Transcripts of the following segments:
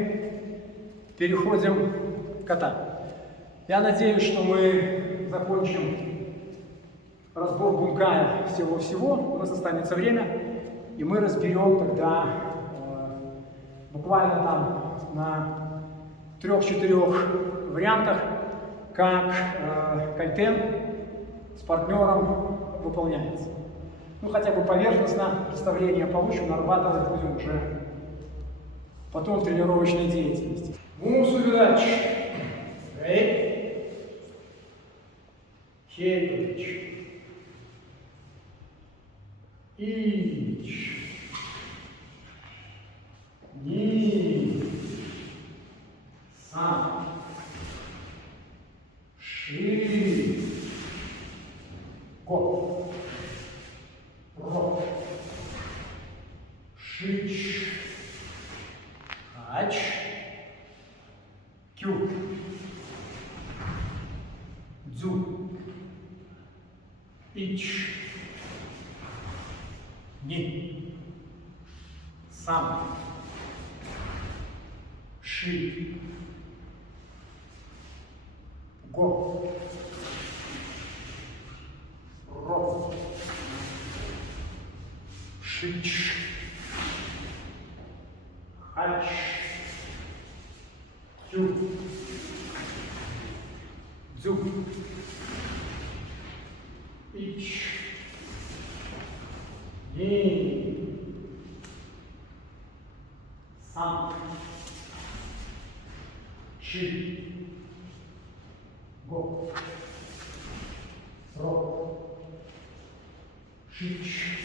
мы переходим к ката. Я надеюсь, что мы закончим разбор бункая всего-всего, у нас останется время, и мы разберем тогда буквально там на 3-4 вариантах, как кайтен с партнером выполняется. Ну, хотя бы поверхностно представление получим, нарабатывать будем уже потом в тренировочной деятельности. Мусу передач. Хейкович. Ич. Ни. Сам. Ши. Го. Ро. Шич. Хач. Кю. Дзу. Ич. Ни. Сам. Ши. Го. Ро. Шич. Хач. Кю. Дзю. Ич. Ни. Сам. Ши. Го. Ро. Шич.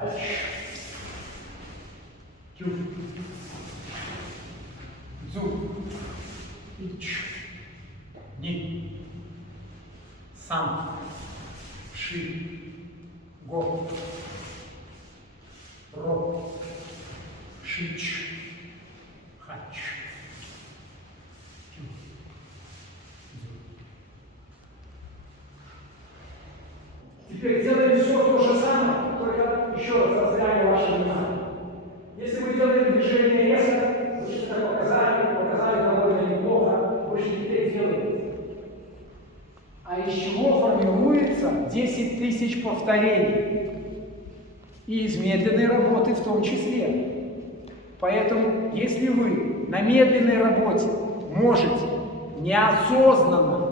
Хач. Кю. Дзу. Ич. Ни. Сам. Ши. Го. Ро. Шич. Хач. Кю. Дзу. Теперь делаем все то же самое, только еще раз разгоняем ваше внимание. Если мы делаем движение резко, вы что-то показали довольно неплохо, больше теперь делаем. А из чего формируется 10 тысяч повторений? И из медленной работы в том числе. Поэтому, если вы на медленной работе можете неосознанно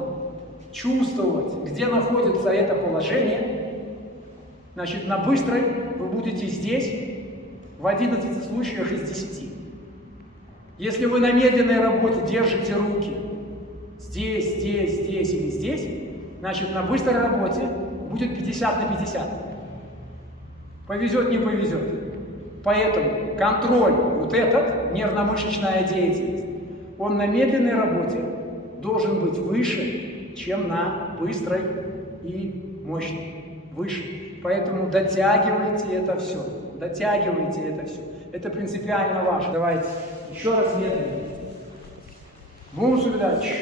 чувствовать, где находится это положение, значит, на быстрой вы будете здесь в 11 случаях из 10. Если вы на медленной работе держите руки здесь, здесь, здесь или здесь, значит, на быстрой работе будет 50 на 50. Повезет, не повезет. Поэтому контроль, вот этот, нервно-мышечная деятельность, он на медленной работе должен быть выше, чем на быстрой и мощной. Выше. Поэтому дотягивайте это все. Дотягивайте это все. Это принципиально важно. Давайте еще раз медленно. Мусу передач.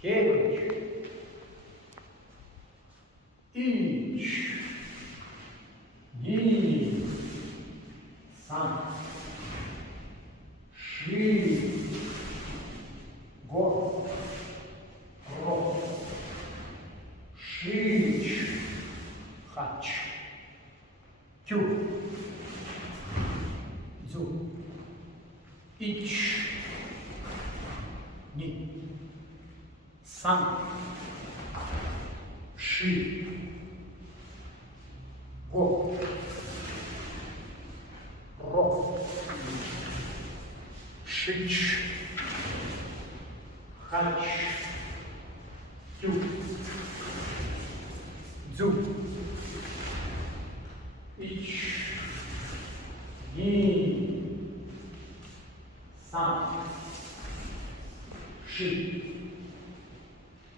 Хейкович. Ич. Ни. Сам. Ши. Го. Ро. Шич. Хач. Кю. Дзу. Ич. Ни. Сам. Ши. Го. Ро. Шич. Хач. Кю. Дзу. Ич. Ни. Сам. Ши.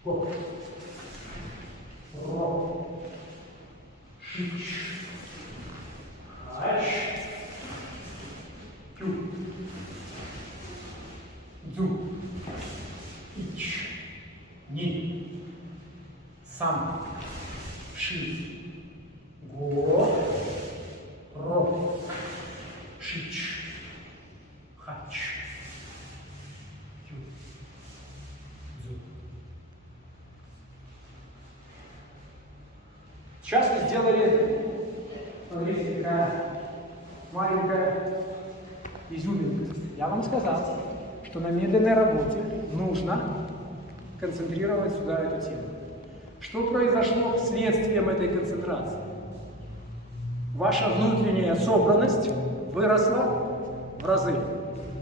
Го. Ро. Шич. Хач. Кю. Дзу. Ич. Ни. Сам. Ши. Го. ро, шич, хач, тю, дзу. Сейчас мы сделали, смотрите, такая маленькая изюминка. Я вам сказал, что на медленной работе нужно концентрировать сюда эту тему. Что произошло следствием этой концентрации? Ваша внутренняя собранность выросла в разы.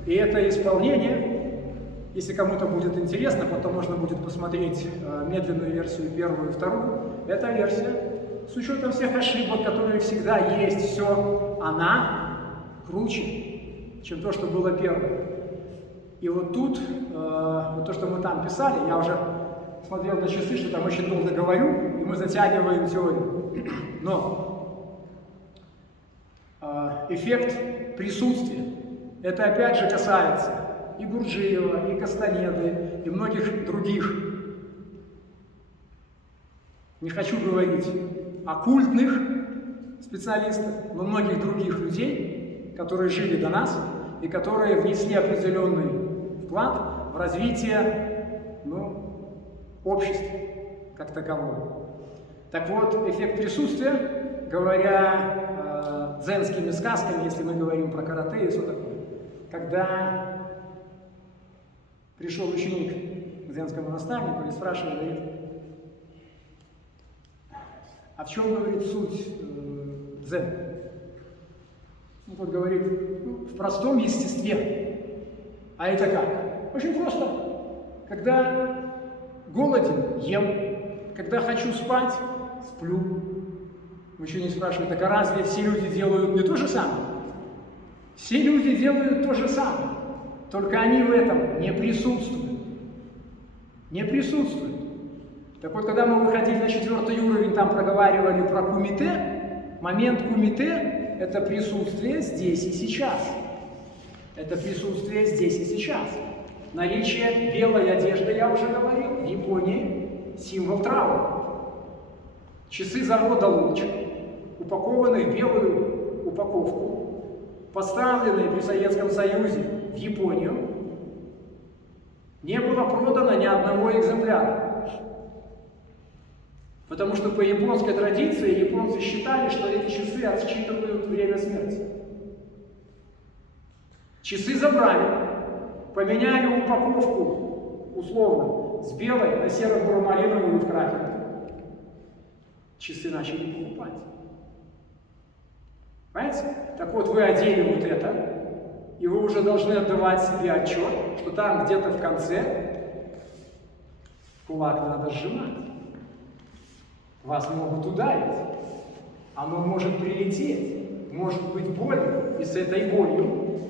И это исполнение, если кому-то будет интересно, потом можно будет посмотреть медленную версию, первую и вторую. Эта версия, с учетом всех ошибок, которые всегда есть, все, она круче, чем то, что было первое. И вот тут, вот то, что мы там писали, я уже смотрел на часы, что там очень долго говорю, и мы затягиваем теорию. Но эффект присутствия, это опять же касается и Гурджиева, и Кастанеды, и многих других, не хочу говорить оккультных специалистов, но многих других людей, которые жили до нас и которые внесли определенный вклад в развитие, общества как такового. Так вот, эффект присутствия, говоря дзенскими сказками, если мы говорим про карате и все такое, когда пришел ученик к дзенскому наставнику и спрашивает, говорит, а в чем, говорит, суть дзен? Он тот говорит, в простом естестве. А это как? Очень просто. Когда голоден, ем. Когда хочу спать, сплю. Ученик спрашивает, так а разве все люди делают не то же самое? Все люди делают то же самое, только они в этом не присутствуют. Не присутствуют. Так вот, когда мы выходили на 4-й уровень, там проговаривали про кумите, момент кумите – это присутствие здесь и сейчас. Это присутствие здесь и сейчас. Наличие белой одежды, я уже говорил, в Японии символ траура. Часы завода «Луч», упакованные в белую упаковку, поставленные при Советском Союзе в Японию, не было продано ни одного экземпляра. Потому что по японской традиции японцы считали, что эти часы отсчитывают время смерти. Часы забрали, поменяли упаковку, условно, с белой на серо-буромалиновую в крапинку. Часы начали покупать. Понимаете? Так вот, вы одели вот это, и вы уже должны отдавать себе отчет, что там где-то в конце кулак надо сжимать. Вас могут ударить, оно может прилететь, может быть больно, и с этой болью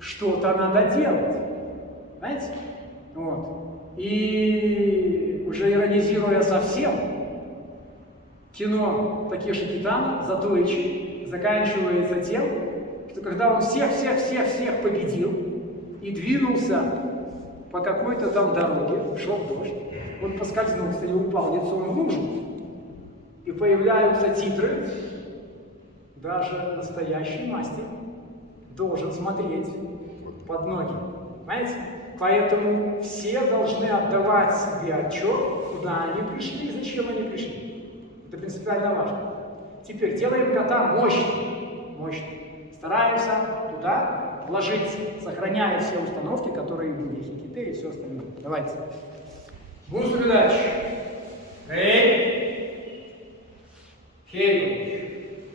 что-то надо делать. Понимаете? Вот. И уже иронизируя совсем, кино Такеши Китано «Затоичи» заканчивается тем, что когда он всех победил и двинулся по какой-то там дороге, шел дождь, он поскользнулся и упал лицом в лужу, и появляются титры, даже настоящий мастер должен смотреть под ноги. Понимаете? Поэтому все должны отдавать себе отчет, куда они пришли и зачем они пришли. Это принципиально важно. Теперь делаем кота мощным. Стараемся туда вложиться, сохраняя все установки, которые были, хикиты и все остальное. Давайте. Бусу передачи. Хей.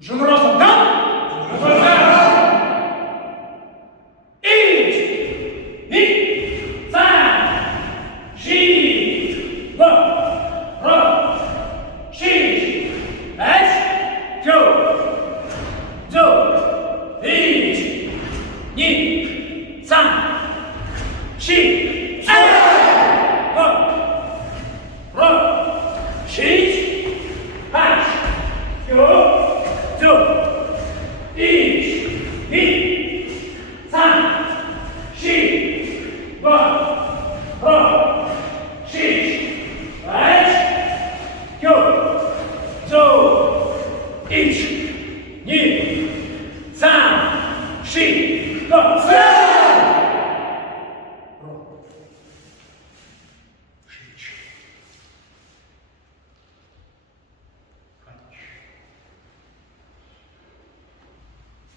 Джунроса, да? Go! Ро. Шич. Хач.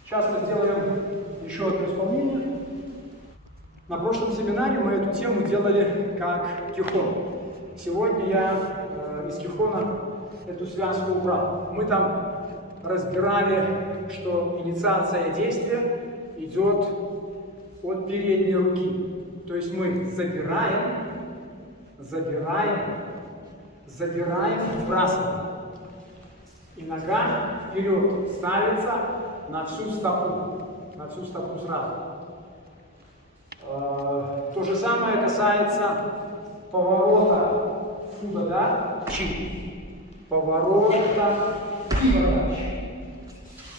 Сейчас мы сделаем еще одно исполнение. На прошлом семинаре мы эту тему делали как кихон. Сегодня я из кихона эту связку убрал. Мы там разбирали, что инициация действия идет от передней руки. То есть мы забираем, вбрасываем. И нога вперед ставится на всю стопу сразу. То же самое касается поворота сюда, да, чи. Поворота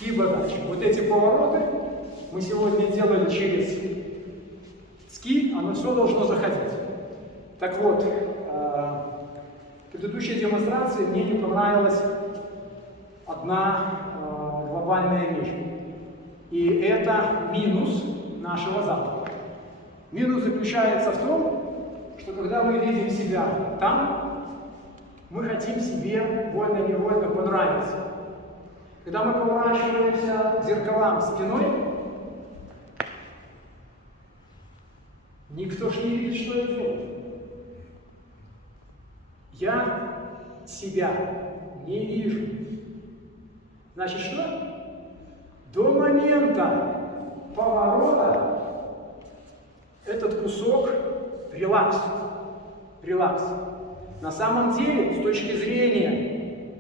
кибодач. Вот эти повороты мы сегодня делали через ски, оно все должно заходить. Так вот, в предыдущей демонстрации мне не понравилась одна глобальная вещь. И это минус нашего Запада. Минус заключается в том, что когда мы видим себя там, мы хотим себе вольно-невольно понравиться. Когда мы поворачиваемся к зеркалам спиной, никто ж не видит, что я делаю. Я себя не вижу. Значит, что? До момента поворота этот кусок релакс. На самом деле, с точки зрения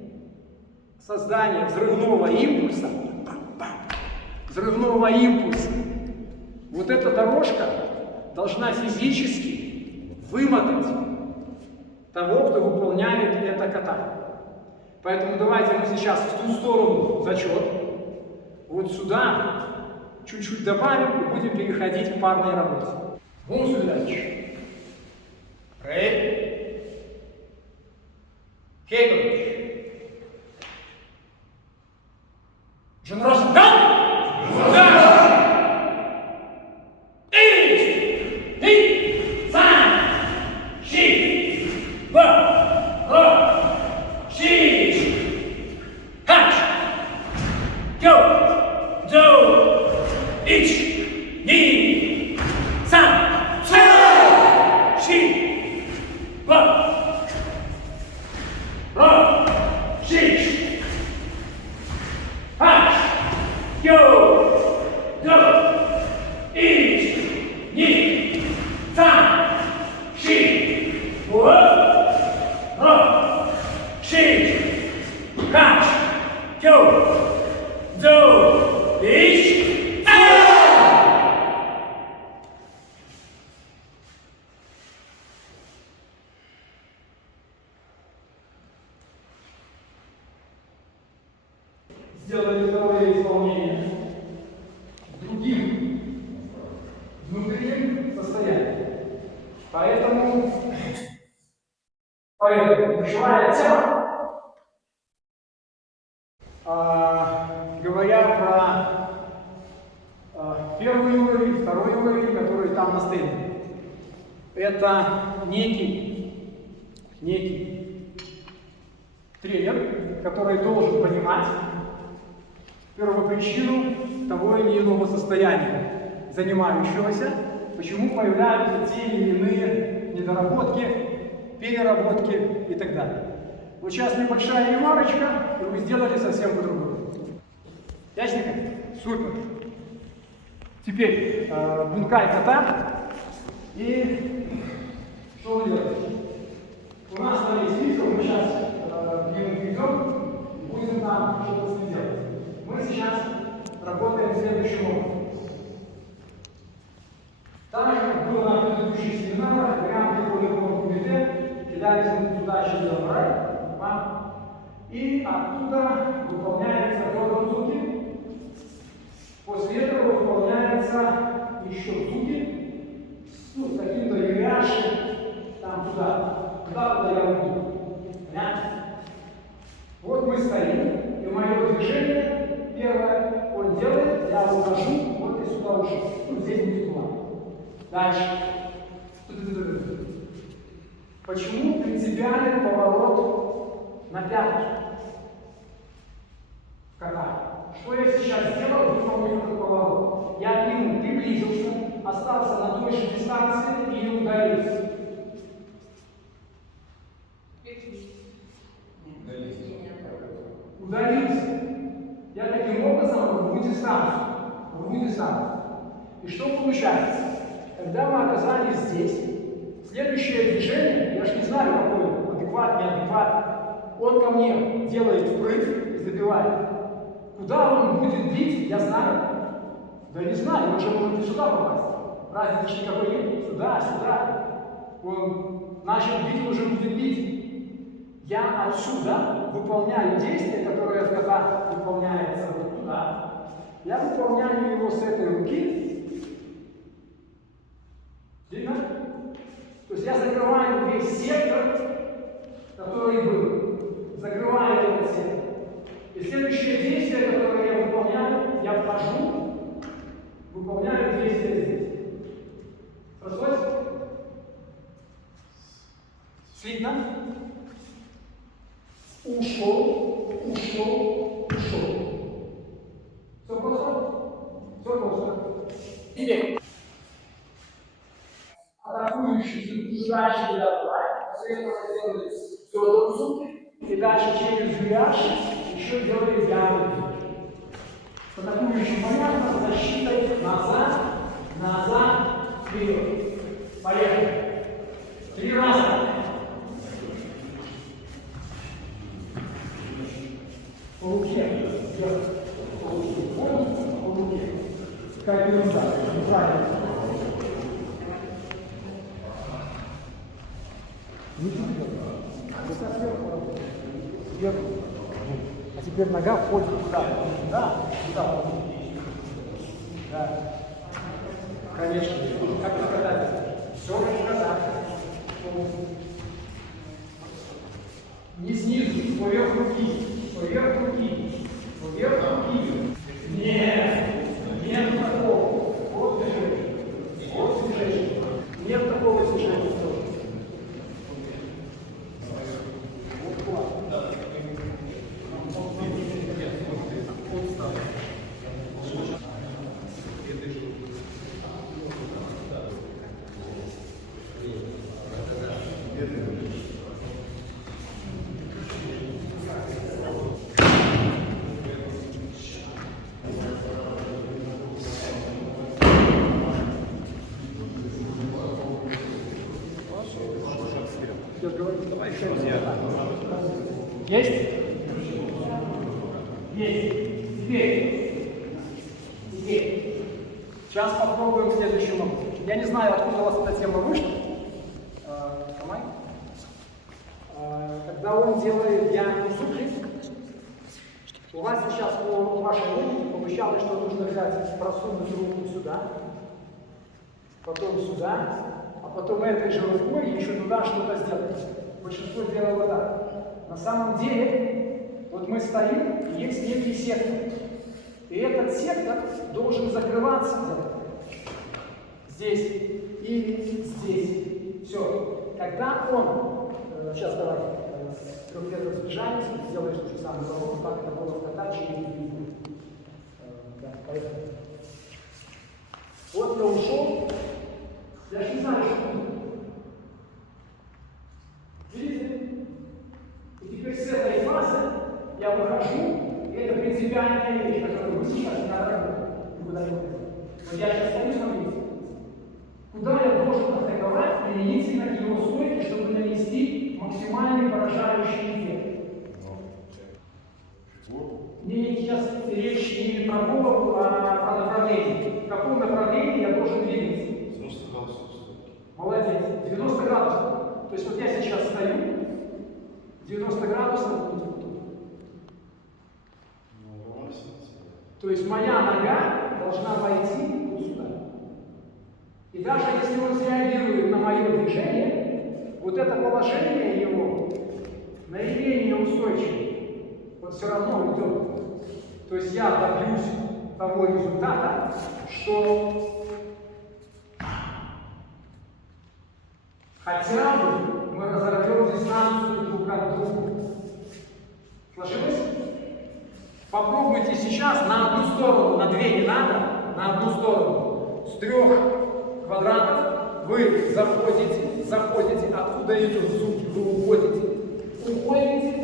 создания взрывного импульса, вот эта дорожка должна физически вымотать того, кто выполняет это катание. Поэтому давайте мы сейчас в ту сторону зачет, вот сюда чуть-чуть добавим и будем переходить к парной работе. Гумсуляч. Рэй. Кейкович. Женрос. Сделали второе исполнение в другим внутренним состоянием. Поэтому ключевая тема, говоря про первый уровень, второй уровень, который там на стенде, это некий тренер, который должен понимать первопричину того или иного состояния занимающегося, почему появляются те или иные недоработки, переработки и так далее. Вот сейчас небольшая ремарочка, и вы сделали совсем по-другому. Ясненько? Супер. Теперь бункай ката. И что вы делаете? У нас там есть видео, мы сейчас к нему придем и будем там что-то с ним делать. Мы сейчас работаем следующим образом. Так же, как было на предыдущих семинарах, вариант переходного комитета, кидались туда через рай, и оттуда выполняется родом зуки. После этого выполняется еще зуки, ну, с каким-то юряшем, там туда, куда я уйду. Понятно? Вот мы стоим, и мое движение первое он делает, я ухожу, вот и сюда ушел. Ну, здесь будет туман. Дальше. Почему принципиальный поворот на пятки? Что я сейчас сделал, выполнив этот поворот? Я к нему приблизился, остался на той же дистанции и удалился. Удалился. Я таким образом рву дистанцию. И что получается? Когда мы оказались здесь, следующее движение, я же не знаю, какой адекват, неадекват, он ко мне делает впрыг и забивает. Куда он будет бить, я знаю. Да не знаю, он же может и сюда попасть. Разницы никакой нет. Сюда. Он начал бить, он уже будет бить. Я отсюда выполняю действие, которое в ката выполняется вот туда. Я выполняю его с этой руки. Видно? То есть я закрываю весь сектор, который был. Закрываю этот сектор. И следующее действие, которое я выполняю, я вхожу, выполняю действие здесь. Прошлось? Видно? Ушел. Все просто? Теперь. Атакующий жрачный давай, делает все донцу, и дальше через гряж еще делает яму. Атакующий понятно, защитой назад, вперед. Поехали. 3 раза. По руке. Вверх. По руке. По руке. Как ерунда. Правильно. Сверху. А теперь нога входит туда. Сюда. Да. Конечно. Как раскатать? Все раскатать. Не снизу, поверх руки. Нет такого. Вот движение. Нет такого движения. Есть? Есть. Теперь. Сейчас попробуем следующим образом. Я не знаю, откуда у вас эта тема вышла. Когда он делает яму суплекс, у вас сейчас по вашей логике получалось, что нужно взять, просунуть руку сюда, потом сюда, а потом этой же рукой еще туда что-то сделать. Большинство делало так. На самом деле, вот мы стоим, и есть некий сектор. И этот сектор должен закрываться здесь или здесь. Все. Когда он, сейчас давай, с 3 метров сближаемся, сделаешь то же самое, как это было в катаче и да, поехали. Вот я ушел, я же не знаю, что будет. Видите? И теперь с этой фазы я выхожу, и это принципиальная вещь, которую вы сейчас не надо никуда не выходить. Вот я сейчас стою, смотрите. Куда я должен атаковать применительно к его стойке, чтобы нанести максимальный поражающий эффект? Мне сейчас речь не про голову, а про направление. В каком направлении я должен двигаться? 90 градусов. Молодец. 90 градусов. То есть вот я сейчас стою, 90 градусов. То есть моя нога должна войти вот сюда. И даже если он среагирует на мое движение, вот это положение его наименее устойчивое. Он все равно идет. То есть я добьюсь того результата, что Хотя бы мы разорвем дистанцию друг от друга. Сложилось? Попробуйте сейчас на одну сторону, на две не надо, на одну сторону. С 3 квадратов вы заходите, откуда идет звуки, вы уходите, уходите.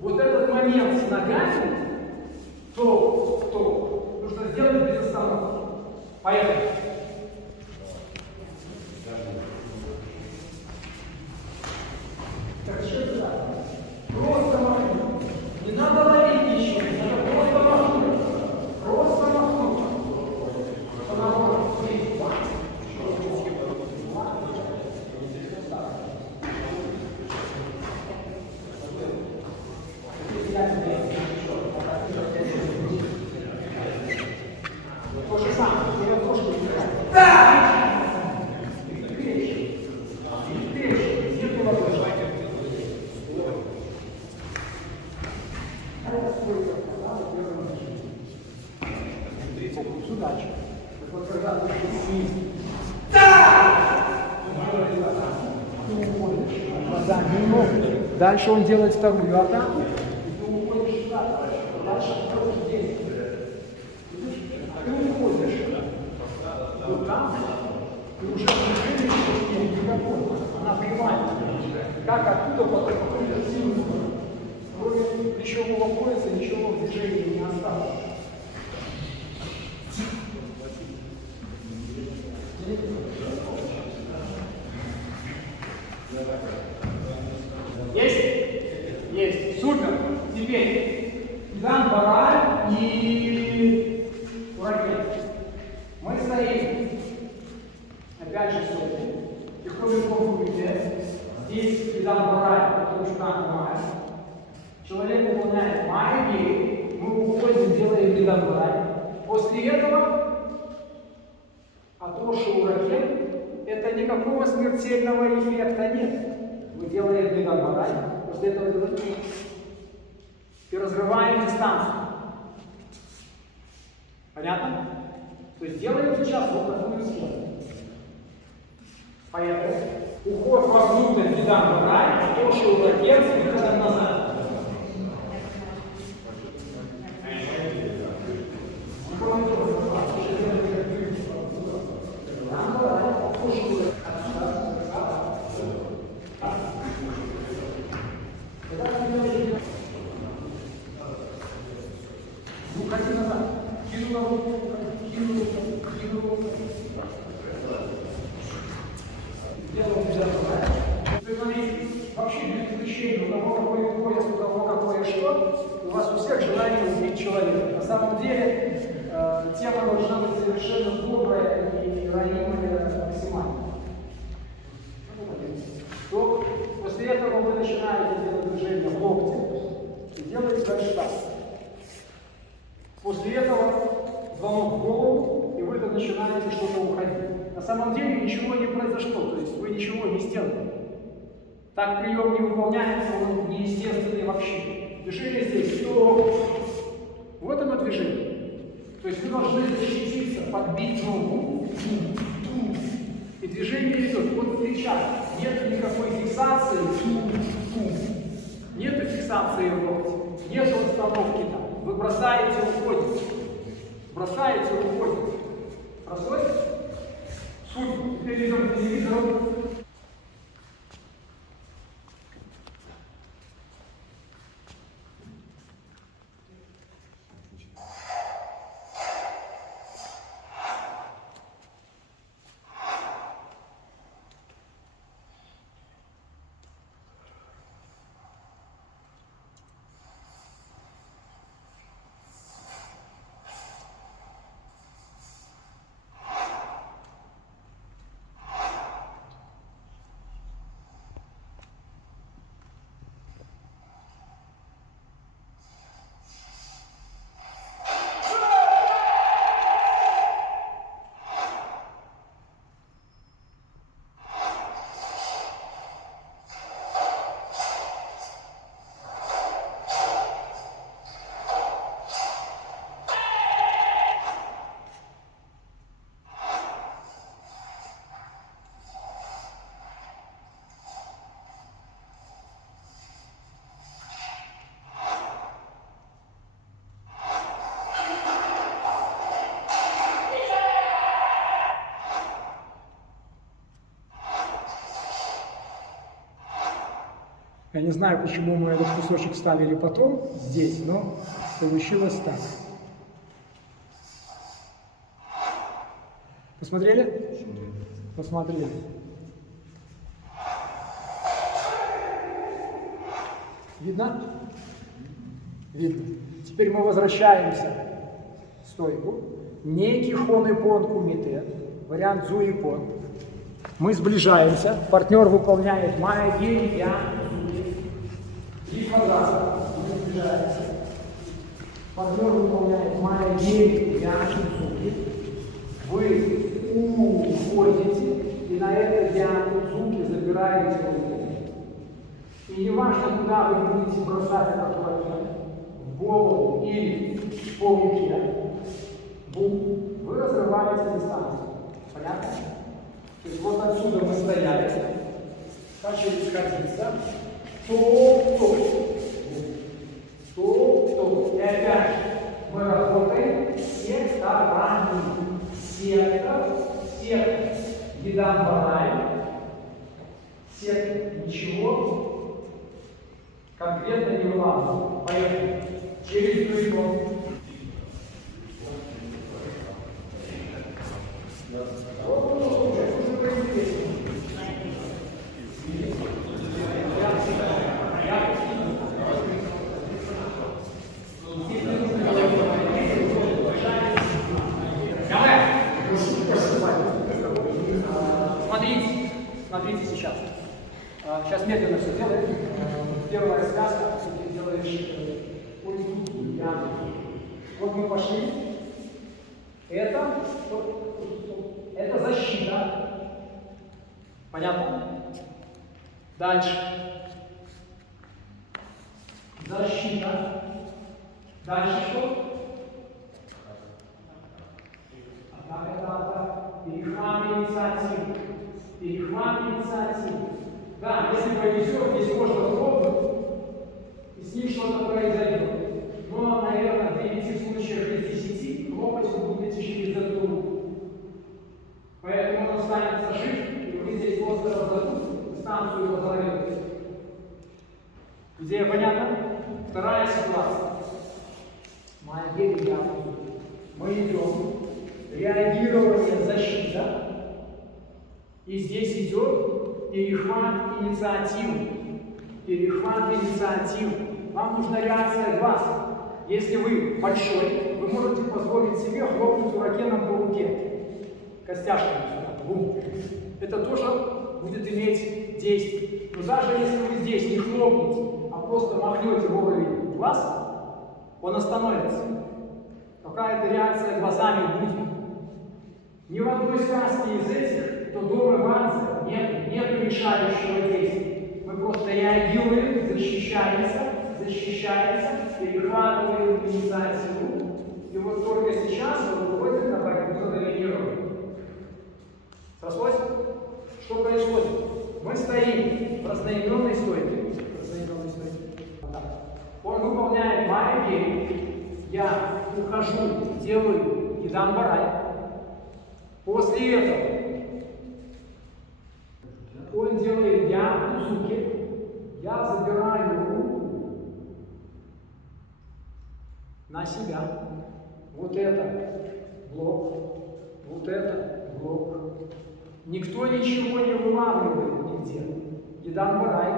Вот этот момент с ногами, то, нужно сделать без остановки. Поехали. Так, что это? Просто махнуть. Не надо ловить ничего, надо просто махнуть. Просто махнуть. То же самое, я тоже не играю. Да! Нет молодежи. Удачи. Дальше он делает вторую атаку. И ты уходишь сюда. Дальше второй день. Ты уходишь. Вот там. Ты уже не она прямая. Как оттуда потом походит силу. Кроме плечевого пояса ничего в движении не осталось. Есть? Есть. Супер. Теперь Идан Бараль и Урагет. Мы стоим. Опять же стоим. Легко выйдет. Здесь Идан Бараль, потому что нам помогает. Человек выполняет магию, мы уходим, делаем Идан Бараль. После этого Атоши Урагет, это никакого смертельного эффекта нет. Мы делаем Идан Бараль, после этого делаем и разрываем дистанцию. Понятно? То есть делаем сейчас вот такую схему. Поехали. Уход вовнутрь Идан Бараль, Атоши Урагет с выходом назад. Уходи назад. Кинула руку, кинула. Делаем вообще без исключения, у кого какой пояс, у кого какое что, у вас у всех желание убить человека. На самом деле, тема должна быть совершенно добрая и ранимая максимально. То после этого вы начинаете делать движение локтем и делаете дальше так. После этого звонок в голову, и вы начинаете что-то уходить. На самом деле ничего не произошло, то есть вы ничего не сделали. Так прием не выполняется, он неестественный вообще. Движение здесь, стоп. Вот оно движение. То есть вы должны защититься, подбить ногу. И движение идет. Вот кричат. Нет никакой фиксации. Нет фиксации локтя. Нет остановки там. Вы бросаете, уходите. Бросаете, уходите. Бросаете? Суть. Теперь идем к телевизору. Я не знаю, почему мы этот кусочек ставили потом здесь, но получилось так. Посмотрели? Посмотрели. Видно? Видно. Теперь мы возвращаемся в стойку. Не кихон ипон кумите. Вариант зу ипон. Мы сближаемся. Партнер выполняет майя гей, я, и квадрат. Мы сближаемся. Партнер выполняет майя гей, я, вы уходите и на это я звуки забираете руку. И не важно, куда вы будете бросать этот партнер, в голову или по руке, вы разрываете дистанцию. Понятно? То есть вот отсюда мы стояли, начали сходиться, топ-топ, топ-топ. И опять мы работаем секторами. Сектор, Гидам Барай, сектор, ничего конкретно не вылазит. Поехали. Через прыгом. Смотрите сейчас. Сейчас медленно все делаем. Первая связка, ты делаешь ульту, яму. Вот мы пошли. Это защита. Понятно? Дальше. Защита. Дальше что? Атака. Перехват инициативы. Перехват инициативы. Да, если повезет, здесь можно хлопнуть, и с ним что-то произойдет. Но, наверное, в 9 случаях из 10 хлопать вы будете через эту руку. Поэтому он останется жив, и вы здесь просто раздадут дистанцию по голове. Идея понятна? Вторая ситуация. Мы идем. Реагирование, защита. И здесь идет перехват инициативы. Перехват инициативы. Вам нужна реакция глаз. Если вы большой, вы можете позволить себе хлопнуть урагеном по руке. Костяшками сюда. Бум. Это тоже будет иметь действие. Но даже если вы здесь не хлопнете, а просто махнете в уровень глаз, он остановится. Какая-то реакция глазами будет. Ни в одной сказке из этих, кто дома Иванца, нет решающего действия. Мы просто реагируем, защищаемся, перехватываем инициативу. И вот только сейчас мы выходим на борьбу за доминирование. Срослось? Что происходит? Мы стоим в разноименной стойке. Он выполняет майя гей. Я ухожу, делаю гидам барай. После этого он делает я узуки. Я забираю руку на себя. Вот это блок, вот это блок. Никто ничего не вылавливает нигде. Гидам барай,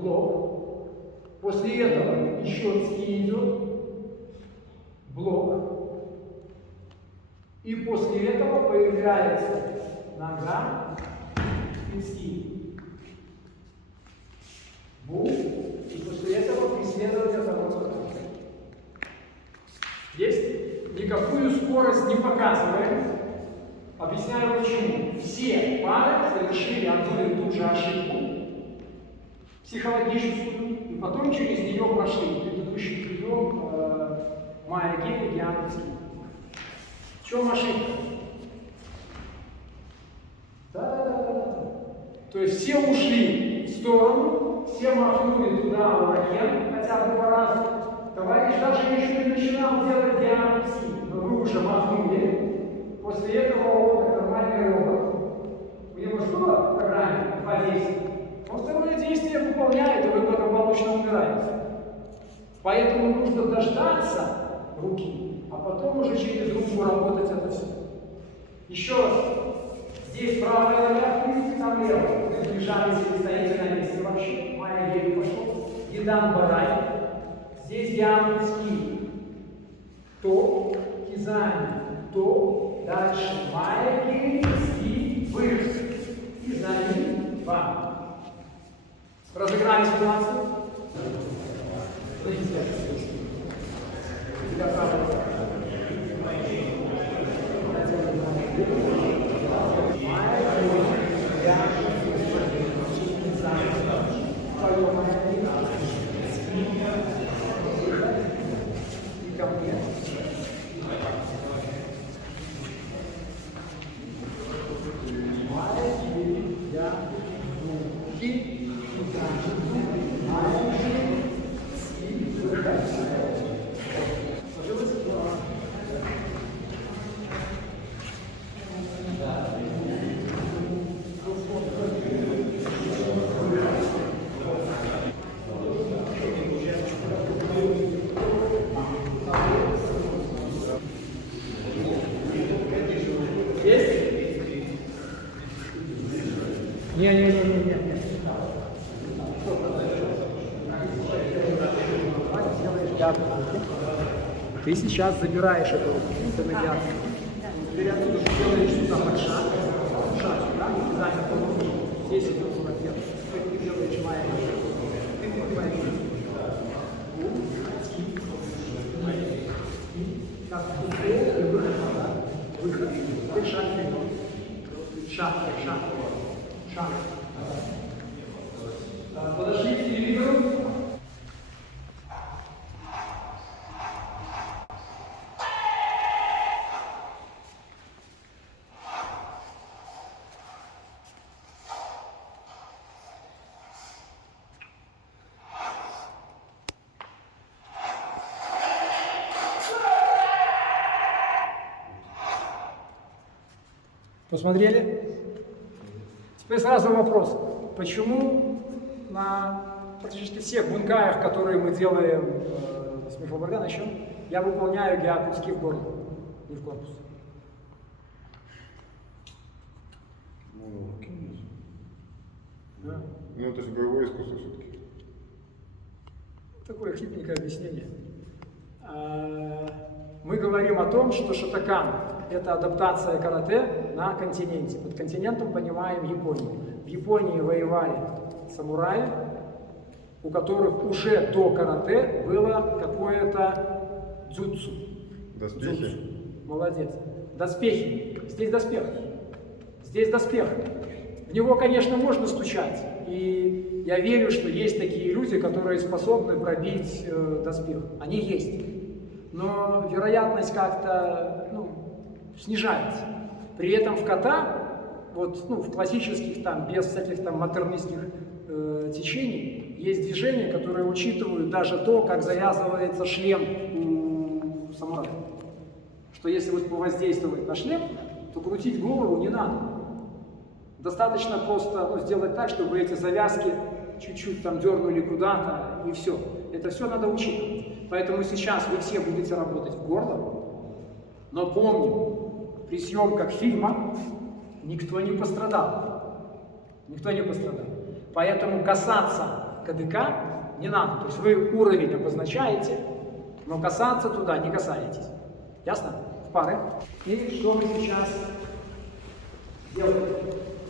блок. После этого еще ски идет, блок. И после этого появляется нога и ски. Бум. И после этого преследование за. Есть? Никакую скорость не показываем. Объясняю почему. Все пары совершили одну и ту же ошибку психологическую, и потом через нее прошли предыдущий прием майя гей и яновский. В чем ошибка? Да. То есть все ушли в сторону, все махнули туда ураген, хотя бы 2 раза. Товарищ даже еще не начинал делать диагностики, но вы уже махнули. После этого он, как нормальный робот, у него что в программе 2 действия? Он второе действие выполняет, и вы благополучно умираете. Поэтому нужно дождаться руки, а потом уже через руку работать это все. Еще раз. Здесь правая нога, в принципе, там левая. Вы сближались или стоите на месте вообще. Майя еле пошел. Едан барай. Здесь я ски. То, кизани, то, дальше майя, гели, ски, выход. Кизани, вам. Разыграли ситуацию. Для правой. Не. Ты сейчас забираешь эту руку, ты медиатор. Теперь отсюда делаешь сюда под шаг, да, и занят руку. Здесь идет вверх. Теперь ты делаешь маленький. Ты поднимаешь как и выход, да? Выход. Теперь шаг вперед. Шаг. Подошли к телевизору. Посмотрели? Теперь сразу вопрос. Почему на практически всех бункаях, которые мы делаем с Михаилом еще, я выполняю геокуски в горло, не в корпус? Да. Ну, это же боевое искусство все-таки. Такое хитренькое объяснение. Мы говорим о том, что шотокан – это адаптация карате на континенте. Под континентом понимаем Японию. В Японии воевали самураи, у которых уже до карате было какое-то дзюцу. Доспехи? Дзюцу. Молодец. Доспехи. Здесь доспех. Здесь доспех. В него, конечно, можно стучать. И я верю, что есть такие люди, которые способны пробить доспех. Они есть. Но вероятность как-то снижается. При этом в ката, в классических, без всяких модернистских течений, есть движения, которые учитывают даже то, как завязывается шлем у самурая. Что если повоздействовать на шлем, то крутить голову не надо. Достаточно просто сделать так, чтобы эти завязки чуть-чуть дернули куда-то, и все. Это все надо учитывать. Поэтому сейчас вы все будете работать в горло, но помним, при съемках фильма никто не пострадал. Никто не пострадал. Поэтому касаться КДК не надо. То есть вы уровень обозначаете, но касаться туда не касаетесь. Ясно? В пары. И что мы сейчас делаем?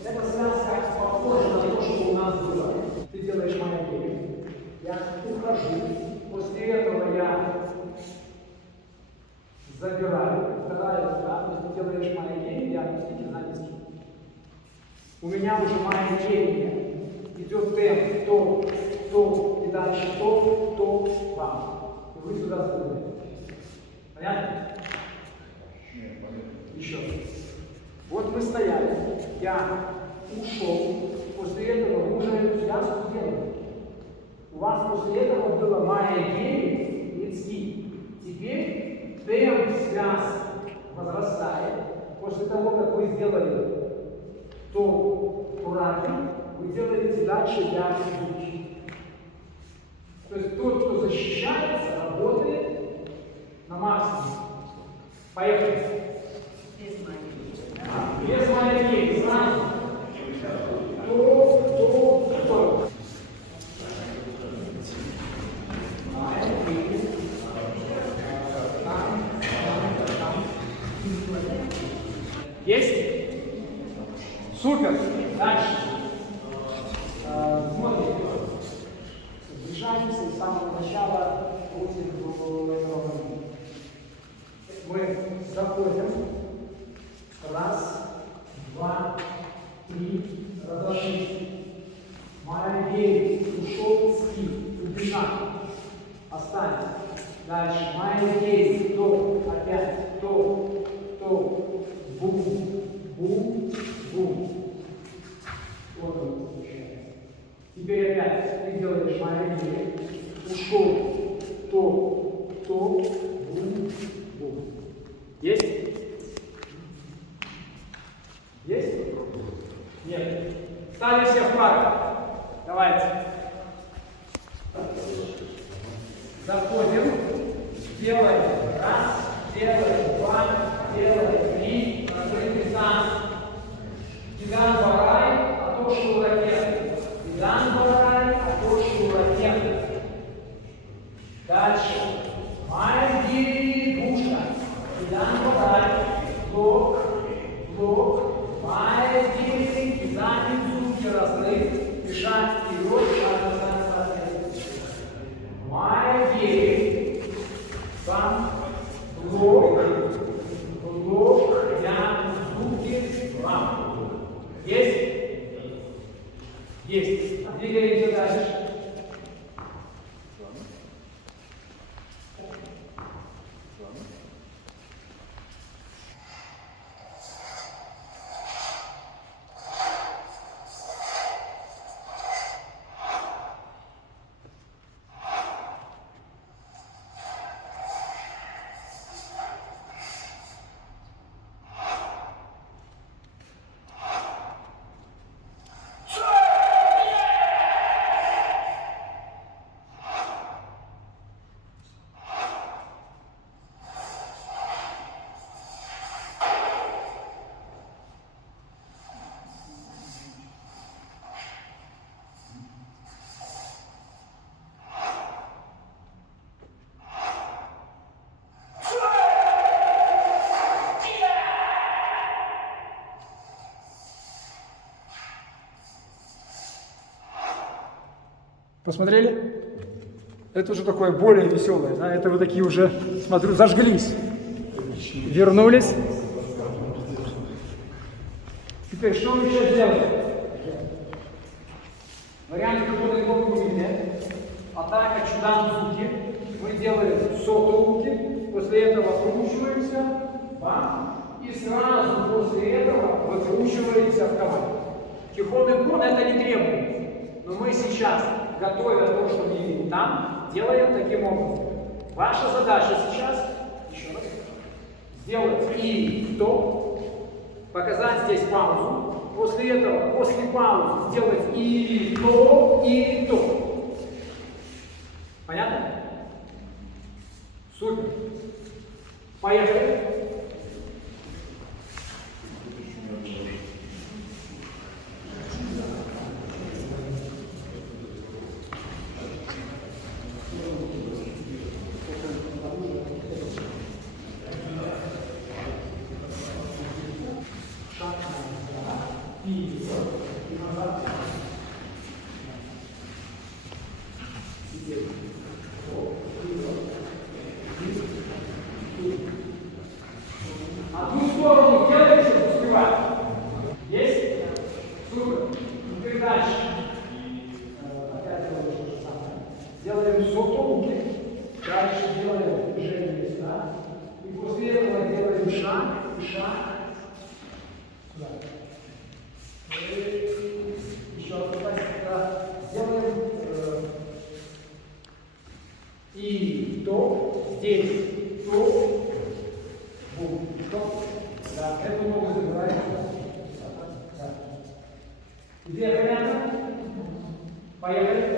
Эта связка похожа на то, что у нас было. Ты делаешь маленький. Я ухожу. После этого я забираю. Вторая рука. То есть ты делаешь маленький. Я пустите записки. У меня уже маленький. Идет темп. То, и дальше то, вам. И вы сюда заходите. Понятно? Нет, понятно. Еще. Вот мы стояли, я ушел, после этого вы уже эту связку сделали. У вас после этого было майя гели и цки. Теперь темп связки возрастает. После того, как вы сделали то ураки, вы делаете дальше я изучу. То есть тот, кто защищается, работает на максимум. Поехали. Без маленьких, сразу. Кто. Есть? Супер. Дальше. Смотрим. Сближаемся с самого начала против этого момента. Мы заходим. Раз, два, три, разошлись. Маленький ушел, ски, убежал. Останется. Дальше. Маленький, то, опять, то, бум, бум, бум. Вот он получается. Теперь опять ты делаешь маленький, ушел, то, бум, бум. Есть? Есть? Нет. Стали все в пару. Давайте. Заходим. Делаем. Раз. Делаем. Два. Делаем. Три. Накрытый танц. Кидан барай, а то что ракеты. Кидан барай, а то что ракеты. Дальше. Маленький душка. Кидан барай. Блок. Маленький, задницу, разрыв, бежать вперед, шаг назад, маленький, там, блок, я, звуки, вам. Есть? Есть. Двигаемся дальше. Посмотрели? Это уже такое более веселое, да? Это вы такие уже, смотрю, зажглись. Вернулись. Теперь что мы еще сделаем? Вариант, который вы увидели. Атака чудан-зуки. Мы делаем сотоуки. После этого выкручиваемся. Бам. И сразу после этого выкручиваемся в команде. Кихон и кон это не требует. Но мы сейчас, готовя то, что мы видим там, делаем таким образом. Ваша задача сейчас, еще раз, сделать и то, показать здесь паузу. После этого, после паузы, сделать и то. Понятно? Супер. Поехали. Одну сторону делаем, чтобы успевать. Есть? Супер. Теперь дальше. Опять делаем то же самое. Делаем сотоуки. Дальше делаем движение сюда. И после этого делаем шаг. Сюда. Еще раз. Делаем и то. Здесь то. Бум. Да, эту ногу забираем. Да. Идея понятна? Поехали.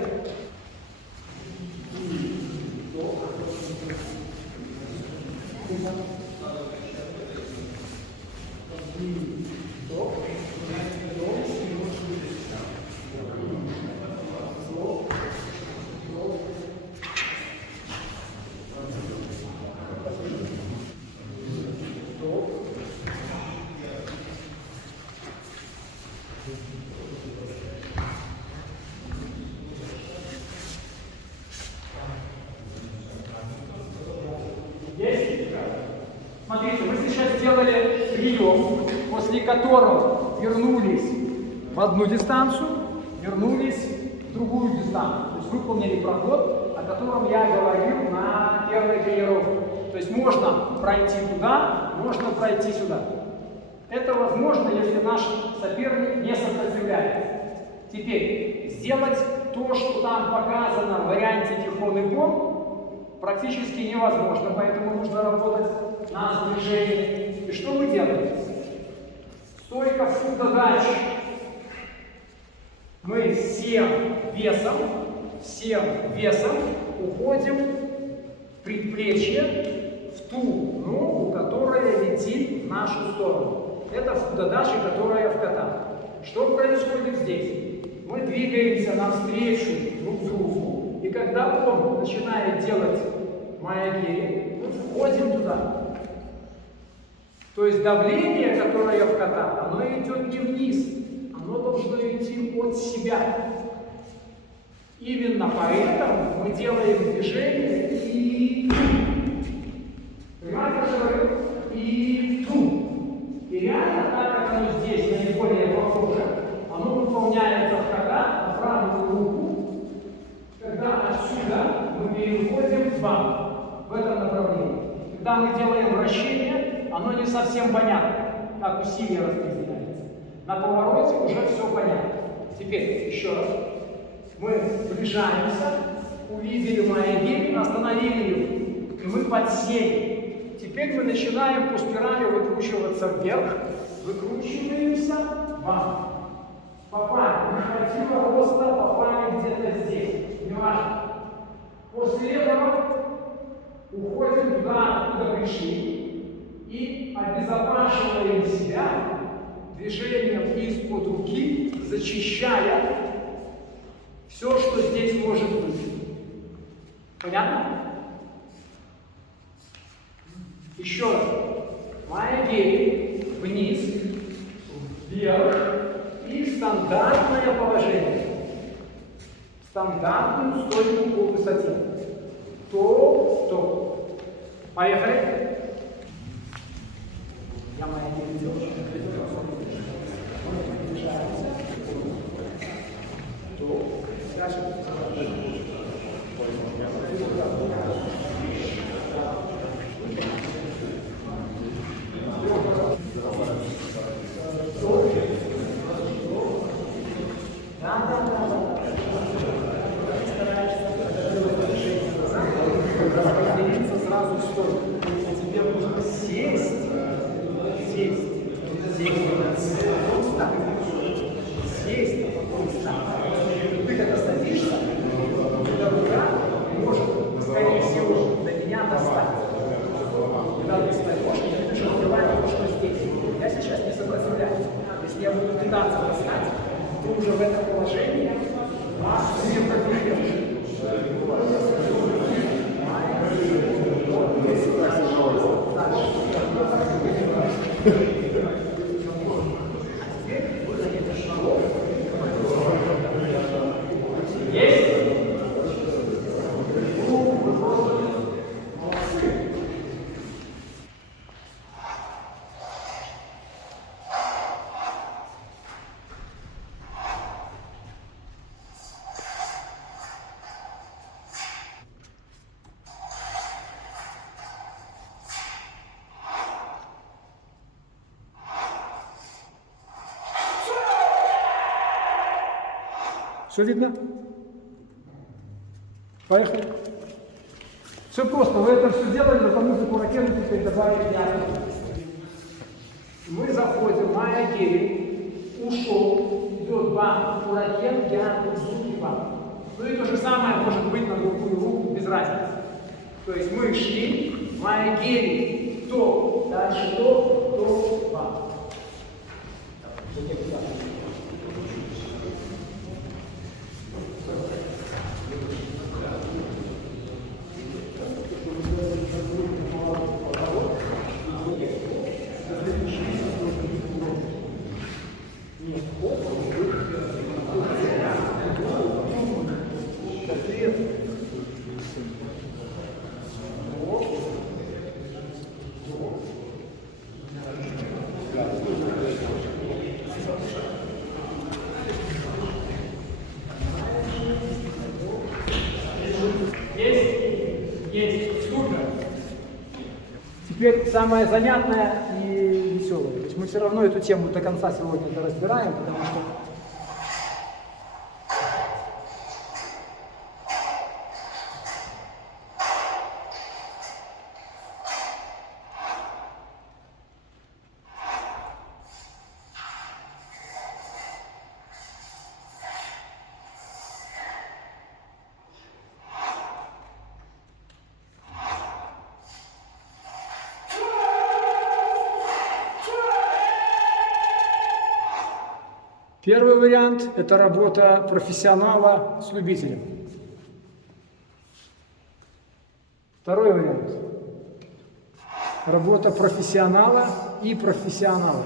Есть? Смотрите, мы сейчас сделали прием, после которого вернулись в одну дистанцию, вернулись в другую дистанцию. То есть выполнили проход, о котором я говорил на первой тренировке. То есть можно пройти туда, можно пройти сюда. Это возможно, если наш соперник не сопротивляется. Теперь сделать то, что там показано в варианте Тихон и Бон, практически невозможно, поэтому нужно работать на сближении. И что мы делаем? Стойка фудодач. Мы всем весом уходим в предплечье, в ту ногу, которая летит в нашу сторону. Это фудодача, которая в катах. Что происходит здесь? Мы двигаемся навстречу друг другу, и когда он начинает делать маягири, мы входим туда. То есть давление, которое в катах, оно идет не вниз, оно должно идти от себя. Именно поэтому мы делаем движение и понимаете, что я говорю? И И реально, так как оно здесь наиболее похоже, оно выполняется в катах на правую руку, когда отсюда мы переходим в бам, в этом направлении. Когда мы делаем вращение, оно не совсем понятно, как усилие распределяется. На повороте уже все понятно. Теперь еще раз. Мы сближаемся, увидели маягири, остановили его, и мы подсели. Теперь мы начинаем по спирали выкручиваться вверх, выкручиваемся, бам. Попали, не хватило роста, попали где-то здесь, неважно. После этого уходим туда, откуда пришли, и обезопасиваем себя движением из-под руки, зачищая все, что здесь может быть. Понятно? Еще раз. Маягири вниз, вверх и стандартное положение. Стандартную стойку по высоте. То. Поехали. Я маягири делаю. Сразу в сторону. Тебе нужно сесть. Сесть, а потом встать. Ты когда садишься, эта рука может, скорее всего, до меня достать. Когда ты встаешь, ты будешь открывать то, что здесь. Я сейчас не сопротивляюсь. Если я буду пытаться достать, то уже в этом положении вас не пробежишь. Все видно? Поехали. Все просто. Вы это все делали, но музыку ракету теперь добавили яркость. Мы заходим, маягири, ушел, идет бам, уракен, я, звуки бам. Ну и то же самое может быть на другую руку, без разницы. То есть мы шли, маягери, то, дальше то, ба. Есть, супер. Теперь самое занятное и веселое. То есть мы все равно эту тему до конца сегодня разбираем, потому что первый вариант – это работа профессионала с любителем. Второй вариант – работа профессионала и профессионала.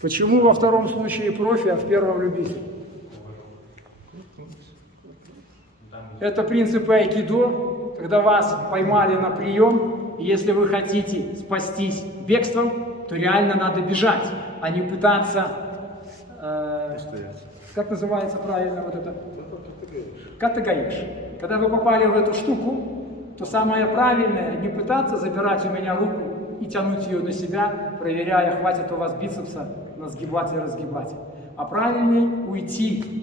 Почему во втором случае профи, а в первом любитель? Это принципы айкидо, когда вас поймали на прием, и если вы хотите спастись бегством, то реально надо бежать, а не пытаться, как называется правильно вот это? Катагаиш. Когда вы попали в эту штуку, то самое правильное не пытаться забирать у меня руку и тянуть ее на себя, проверяя, хватит у вас бицепса на сгибать и разгибать, а правильнее уйти.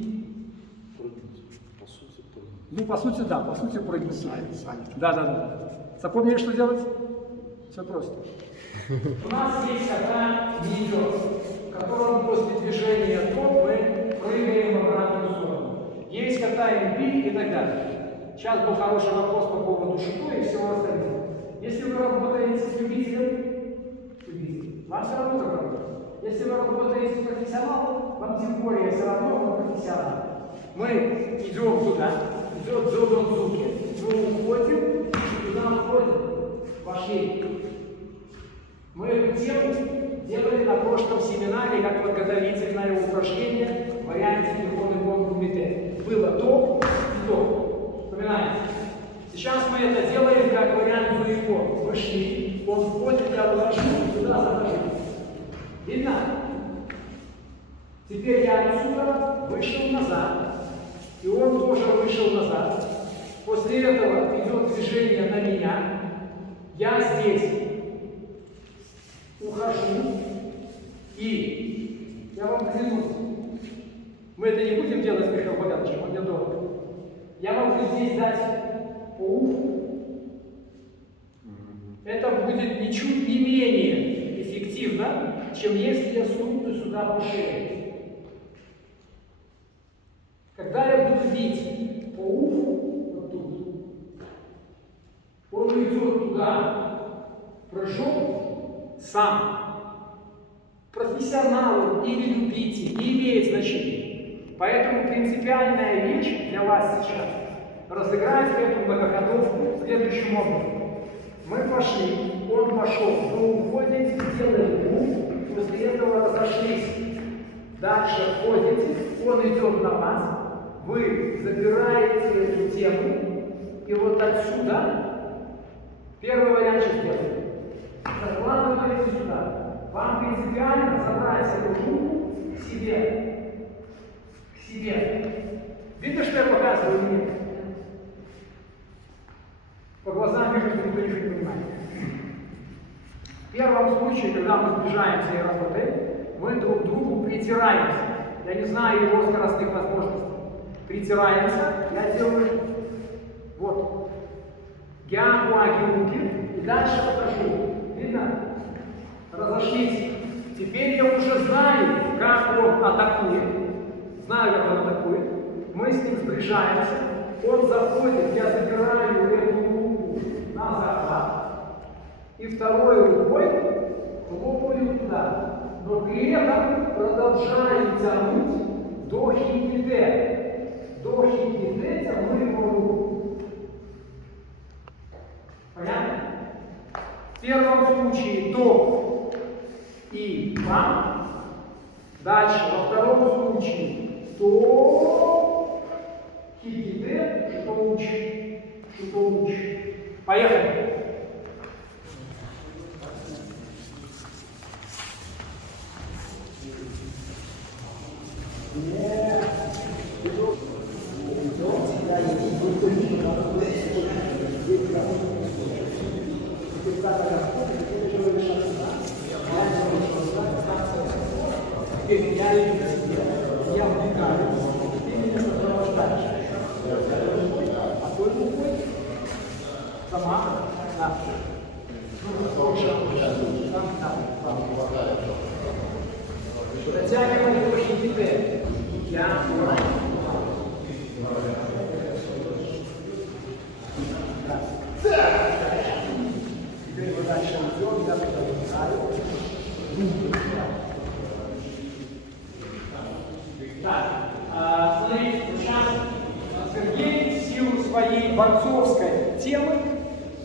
Ну, по сути, да, по сути, прыгнуть. Да. Запомнили, что делать? Все просто. У нас есть ката видео, в котором после движения топ мы прыгаем в обратную сторону. Есть ката МП и так далее. Сейчас был хороший вопрос по поводу шуто и всего остального. Если вы работаете с любителем, вам все равно так работает. Если вы работаете с профессионалом, вам тем более все равно вы профессионал. Мы идем туда, идет дзюдо-дзуки, мы уходим, туда входим, пошли. Мы эту тему делали на прошлом семинаре как подготовительное упражнение в варианте телефонный комбо-комитет. Было то и то. Вспоминаете? Сейчас мы это делаем как вариант дуэко. Мы шли, он входит, я выхожу, туда захожу. Видно? Теперь я отсюда вышел назад, и он тоже вышел назад. После этого идет движение на меня. Я здесь ухожу, и я вам клянусь, мы это не будем делать с Михаилом Богдановичем, он мне дорого. Я могу здесь дать по уху. Это будет ничуть не менее эффективно, чем если я стукну сюда по шее. Когда я буду бить по уху, вот тут, он идет туда, прыжок сам. Профессионалы или любители не имеет значения. Поэтому принципиальная вещь для вас сейчас разыграть эту многоходовку следующим образом. Мы пошли, он пошел, вы уходите, делаем мув, после этого разошлись. Дальше ходите, он идет на вас, вы забираете эту тему, и вот отсюда первый вариант что сделаем. Закладываете сюда. Вам принципиально забрать эту руку к себе. К себе. Видно, что я показываю? Нет. По глазам вижу, что никто ничего не понимает. В первом случае, когда мы сближаемся и работаем, мы друг к другу притираемся. Я не знаю его скоростных возможностей. Притираемся, я делаю вот. дальше покажу. Видно? Разошлись. Теперь я уже знаю, как он атакует. Знаю, как он атакует. Мы с ним сближаемся. Он заходит, я забираю эту руку на захват. И второй рукой хлопаю туда. Но при этом продолжаю тянуть до хиките. До хиките тяну его руку. Понятно? В первом случае до и бам. Дальше, во втором случае то хиките, что учи. Поехали. Теперь я вникаю, ты меня сопровождаешь. А той рукой сама, да. Дотягивай до хиките. Я теперь мы дальше идем, я туда вникаю. Так, смотрите, сейчас Сергей в силу своей борцовской темы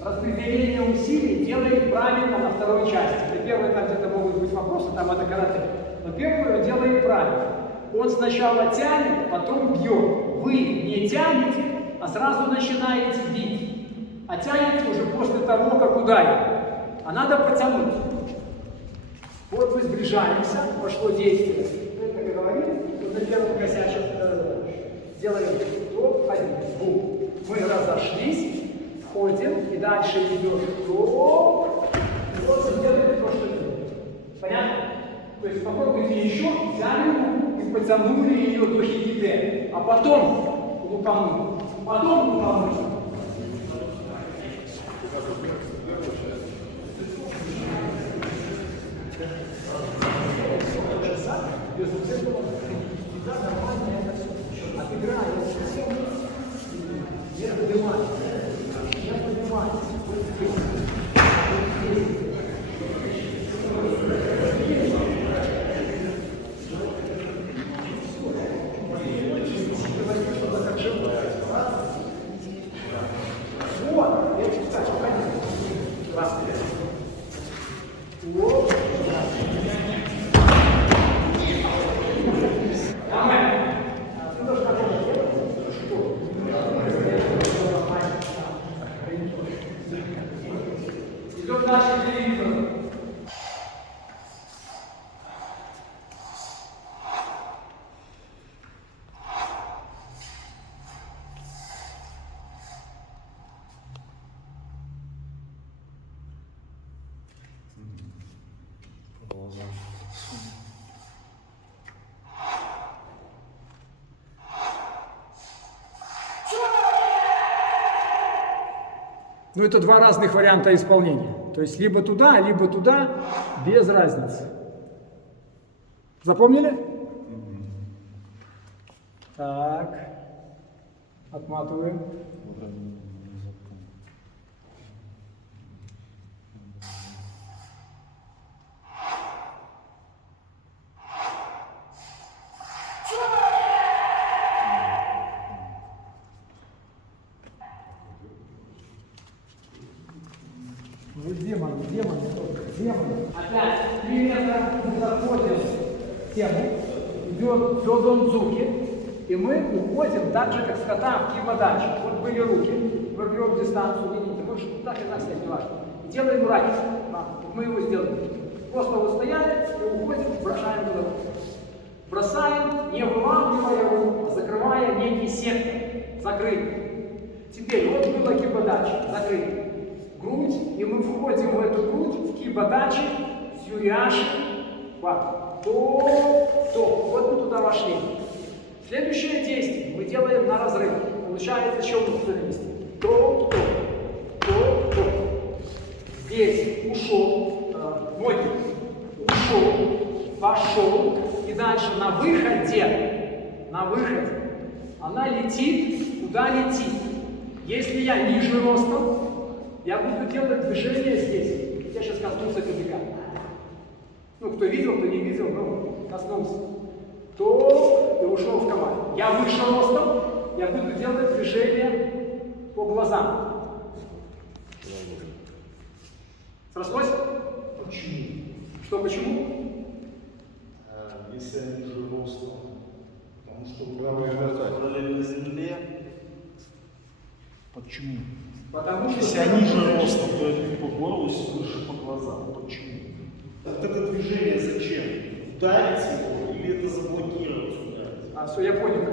распределение усилий делает правильно на второй части. На первой там где-то могут быть вопросы, там это карате. Но первую он делает правильно. Он сначала тянет, потом бьет. Вы не тянете, а сразу начинаете бить. А тянете уже после того, как ударили. А надо потянуть. Вот мы сближаемся, пошло действие. Мы как говорили, на первом косячем делаем топ, один, бум. Мы разошлись, входим, и дальше идет топ. И вот делаем то, что делаем. Понятно? То есть попробуйте еще, взяли руку и потянули ее до хиките, а потом лупанули. Потом лупанули. Без вот этого всегда нормально это все. Отыграю совсем. Не поднимайся. Не поднимайся. Вот здесь. Вот здесь. Вот. Я читаю. Раз. Вот. Идем дальше телевизор. Ну, это два разных варианта исполнения. То есть либо туда, без разницы. Запомнили? Так. Отматываем. Ну, демоны. Опять, примерно мы заходим в тему, идет дзюдонзуки, и мы уходим так же, как скота в кибодачи. Вот были руки, мы берем дистанцию, видите, мы же так и так снять, не важно. И делаем раки. Вот мы его сделаем. Просто вот стояли и уходим, бросаем туда. Бросаем, не вылавливая руку, закрывая некий сектор, закрытый. Теперь вот было кибодачи, закрытый. Грудь, и мы входим в эту грудь, в кибодачи, сюряши, вот мы туда вошли. Следующее действие мы делаем на разрыв. Получается, еще мы что-то вместе. Здесь ушел, ноги, ушел, пошел, и дальше на выходе, она летит, куда летит. Если я ниже ростом, я буду делать движение здесь. Я сейчас коснулся кадыка. Ну, кто видел, кто не видел, ну, коснулся. То и ушел в команду. Я выше ростом, я буду делать движение по глазам. Срослось? Почему? Что почему? Если я ниже ростом, потому что Главное ждать. параллельно земле. Почему? Потому что... Если я ниже ростом, то я иду по горлу, если выше по глазам. Почему? Вот это движение зачем? Ударить его или это заблокировать ударить? Все, я понял.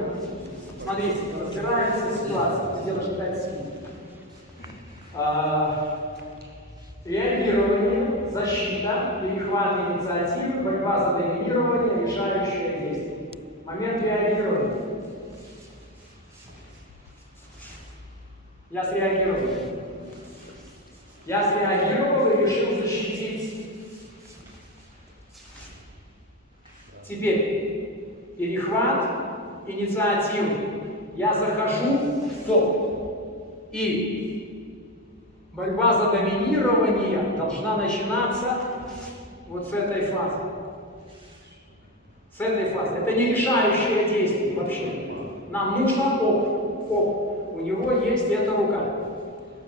Смотрите, разбирается ситуация, где ожидается реагирование, защита, перехват инициативы, борьба за доминирование, решающее действие. Момент реагирования. Я среагировал. Я среагировал и решил защитить. Теперь перехват инициативы. Я захожу в топ. И борьба за доминирование должна начинаться вот с этой фазы. С этой фазы. Это не решающее действие вообще. Нам нужно оп. У него есть эта рука.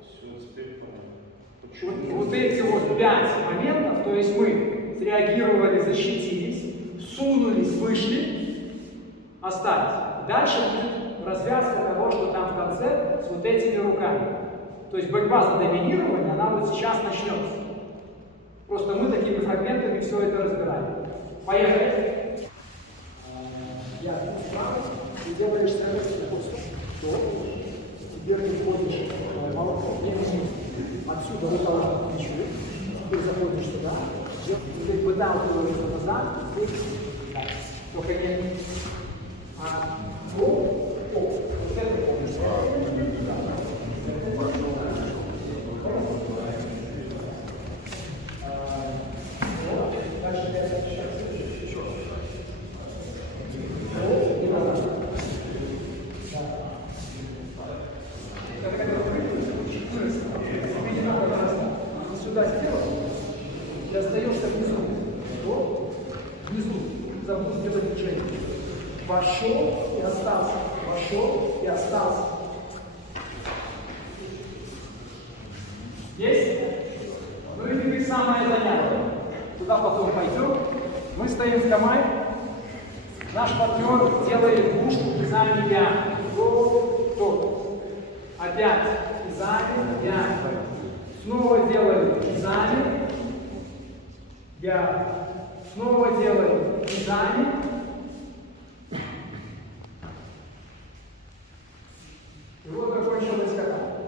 Все, теперь понятно. Вот эти вот 5 моментов, то есть мы среагировали, защитились, сунулись, вышли, остались. Дальше будет развязка того, что там в конце с вот этими руками. То есть борьба за доминирование, она вот сейчас начнется. Просто мы такими фрагментами все это разбираем. Поехали. Я справа, ты делаешь следующий курс. Теперь ты входишь отсюда рука к плечу, теперь заходишь сюда, теперь выталкиваешься назад, только не вот это полностью. Сюда сделал и остаешься внизу. Вот, внизу. Забыл сделать движение. Вошел и остался. Вошел и остался. Есть? Ну и теперь самое занятное. Туда потом пойдем. Мы стоим в команде. Наш партнер делает мушку вязания до. Опять вязание. Снова делаем вязание. Снова делаем вязание. И вот закончилась катание.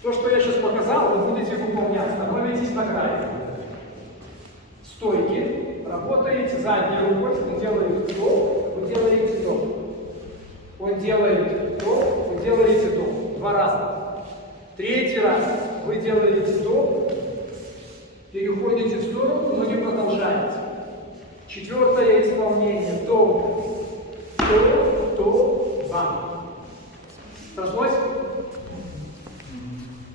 То, что я сейчас показал, вы будете выполнять. Становитесь на крае. Стойки. Работаете задней рукой. Он делает то, вы делаете то. Он делает то, вы делаете то. 2 раза. 3-й раз вы делаете то, переходите в сторону, но не продолжаете. 4-е исполнение. То, бам. Прошлось?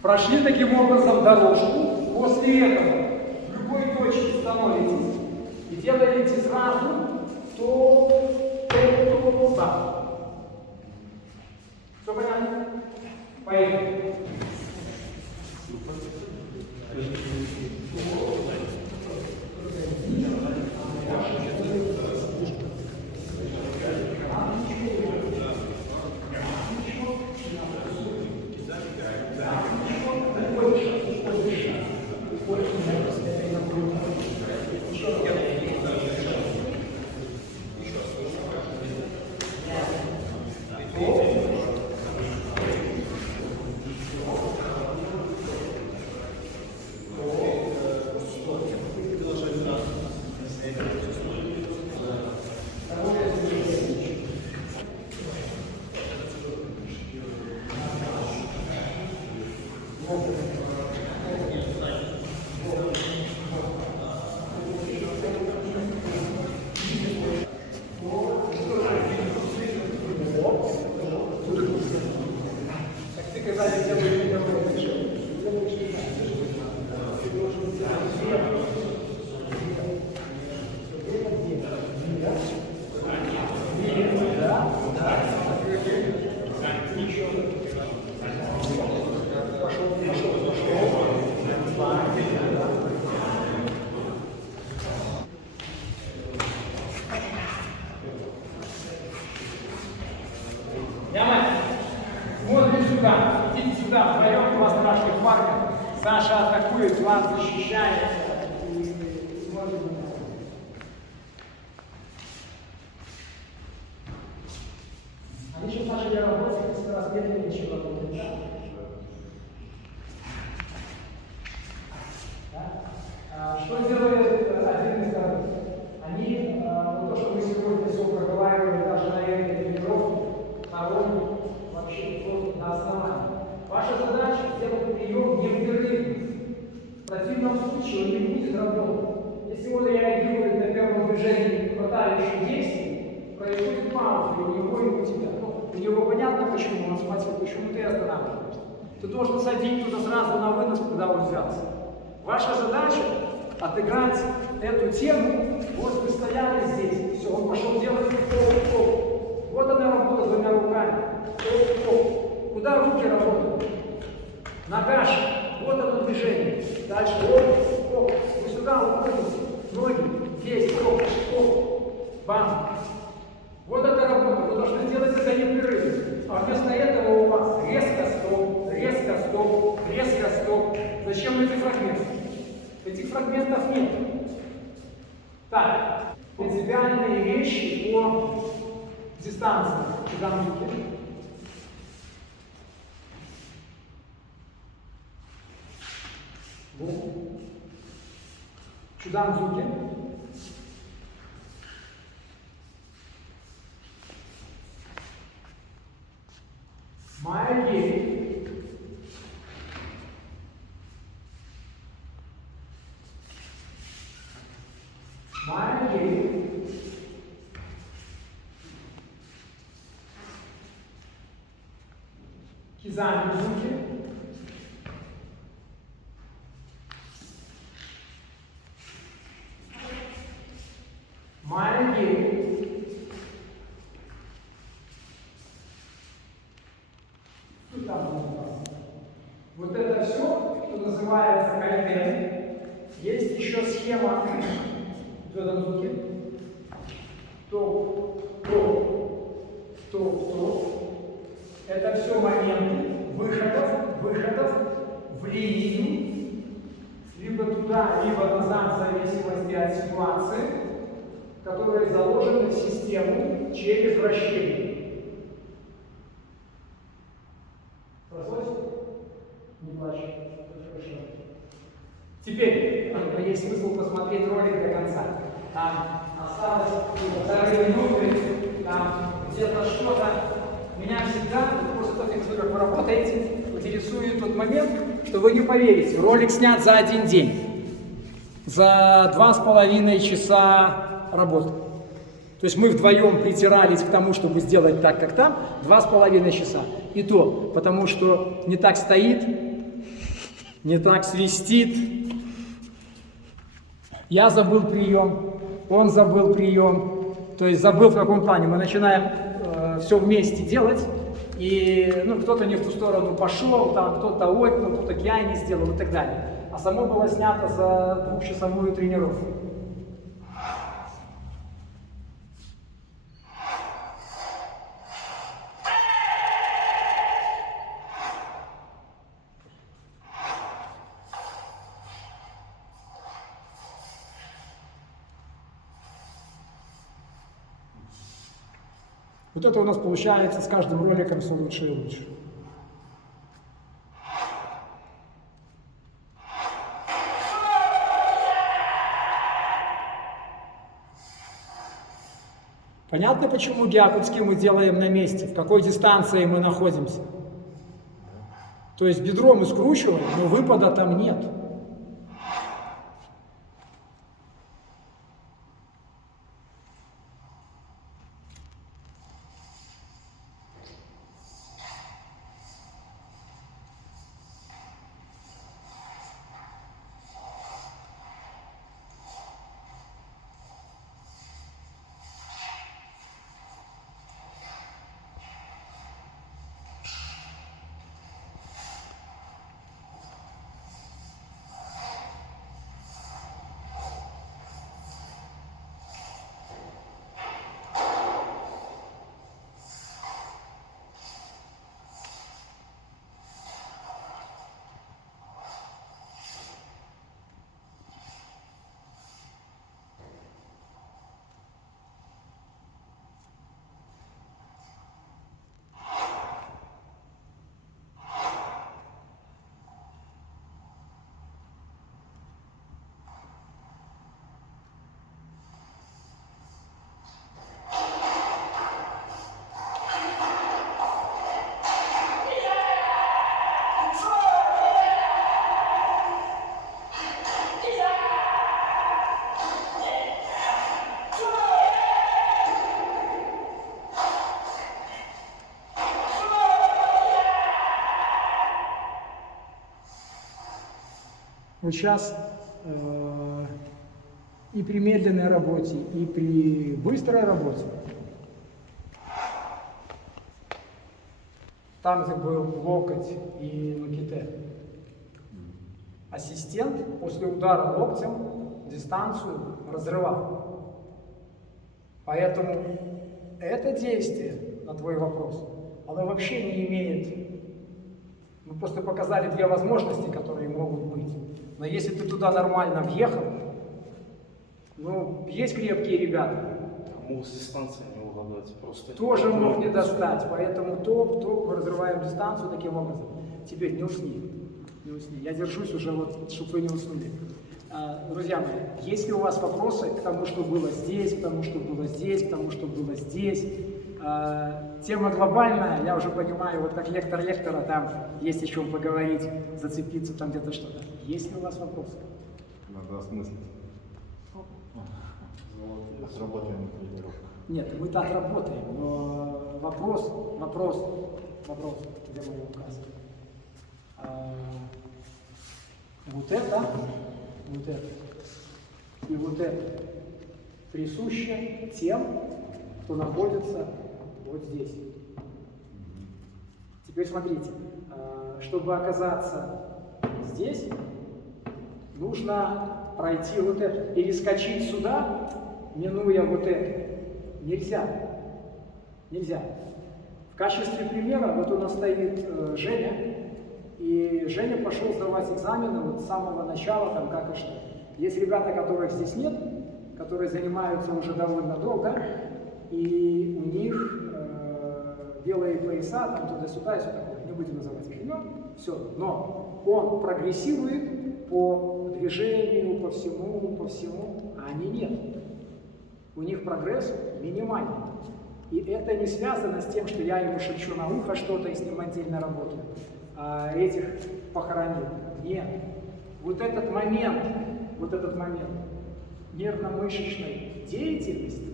Прошли таким образом дорожку. После этого в любой точке становитесь и делаете сразу то, бам. Все понятно? Поехали. сказали, сделали мировое движение. Смотрим сюда, идите сюда, вдвоем, два страшных парня. Саша атакует, Влад защищается. И смотрим на него. Они сейчас начали работать, в раз медленнее, чем работают. Что делает один из народов? Они, то, что мы сегодня все проговаривали, даже на этой тренировке, хоронят вообще на основании. Ваша задача сделать прием непрерывным. В противном случае он не будет работать. Если он реагирует на первом движении хватающих действий, происходит пауза, и у него и у тебя. У него понятно, почему он схватил, почему ты останавливаешься. Ты должен садить туда сразу на вынос, куда он взялся. Ваша задача отыграть эту тему. Вот вы стояли здесь, все, он пошел делать оп-оп. Вот она работа двумя руками. Оп-оп. Куда руки работают? Нога. Вот оно движение. Дальше оп-оп. Вы сюда уходите. Ноги. Здесь оп-оп. Бам. Вот это работа. Вы должны делать это непрерывно. А вместо этого у вас резко стоп, резко стоп, резко стоп. Зачем эти фрагменты? Этих фрагментов нет. Так, принципиальные вещи по дистанции чуданзуки. Чуданзуки. Майя-гей. Майя-гей. Кизами-зуки. Майя-гей. Вот это все, что называется кайден. Есть еще схема в этом звуке. Топ, топ, топ, топ. Это все моменты выходов в линию, либо туда, либо назад, в зависимости от ситуации, которые заложены в систему через вращение. Прослось? Не плачь. Хорошо. Теперь есть смысл посмотреть ролик до конца. Там осталось полторы минуты, там где-то что-то. Меня всегда, после того, как вы работаете, интересует тот момент, что вы не поверите. Ролик снят за один день. За 2,5 часа работы. То есть мы вдвоем притирались к тому, чтобы сделать так, как там, 2,5 часа. И то, потому что не так стоит, не так свистит. Я забыл прием, он забыл прием. То есть забыл в каком плане. Мы начинаем все вместе делать, и кто-то не в ту сторону пошел, там кто-то ойкнул, кто-то я не сделал и так далее. А само было снято за 2-часовую тренировку. Вот это у нас получается с каждым роликом все лучше и лучше. Понятно, почему гиакутский мы делаем на месте, в какой дистанции мы находимся? То есть бедро мы скручиваем, но выпада там нет. Вот сейчас и при медленной работе, и при быстрой работе, там, где был локоть и локите, ассистент после удара локтем дистанцию разрывал. Поэтому это действие, на твой вопрос, оно вообще не имеет. Мы просто показали две возможности, которые могут быть. Но если ты туда нормально въехал, ну, есть крепкие ребята. Мог с дистанции не угадать. Просто Тоже мог не достать. Поэтому топ, мы разрываем дистанцию таким образом. Теперь не усни. Не усни. Я держусь уже, вот, чтобы вы не уснули. Друзья мои, есть ли у вас вопросы к тому, что было здесь, к тому, что было здесь, к тому, что было здесь? Тема глобальная, я уже понимаю, вот как лектор лектора, там есть о чем поговорить, зацепиться там где-то что-то. Есть ли у вас вопросы? Надо осмыслить. Сработаем тренировка. Нет, мы-то отработаем, но вопрос, где мой указ. Вот это и вот это присуще тем, кто находится вот здесь. Теперь смотрите, чтобы оказаться здесь, нужно пройти вот это, перескочить сюда, минуя вот это. Нельзя. В качестве примера, вот у нас стоит Женя, и Женя пошел сдавать экзамены вот с самого начала, там как и что. Есть ребята, которых здесь нет, которые занимаются уже довольно долго, и у них белые пояса, там туда-сюда и все такое. Не будем называть их имен, все. Но он прогрессирует по движению, по всему, а они нет. У них прогресс минимальный. И это не связано с тем, что я ему шепчу на ухо что-то и с ним отдельно работаю. А этих похоронил. Нет. Вот этот момент нервно-мышечной деятельности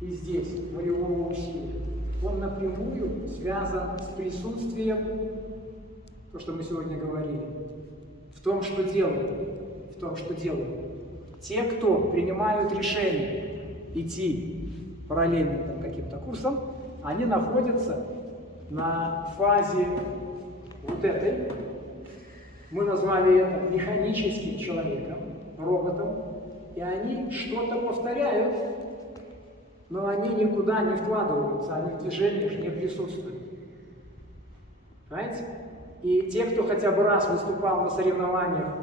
и здесь волевого усилия, он напрямую связан с присутствием, то, что мы сегодня говорили, в том, что делают. Те, кто принимают решение идти параллельно там, каким-то курсом, они находятся на фазе вот этой. Мы назвали это механическим человеком, роботом, и они что-то повторяют, но они никуда не вкладываются, они в движениях не присутствуют. Понимаете? И те, кто хотя бы раз выступал на соревнованиях,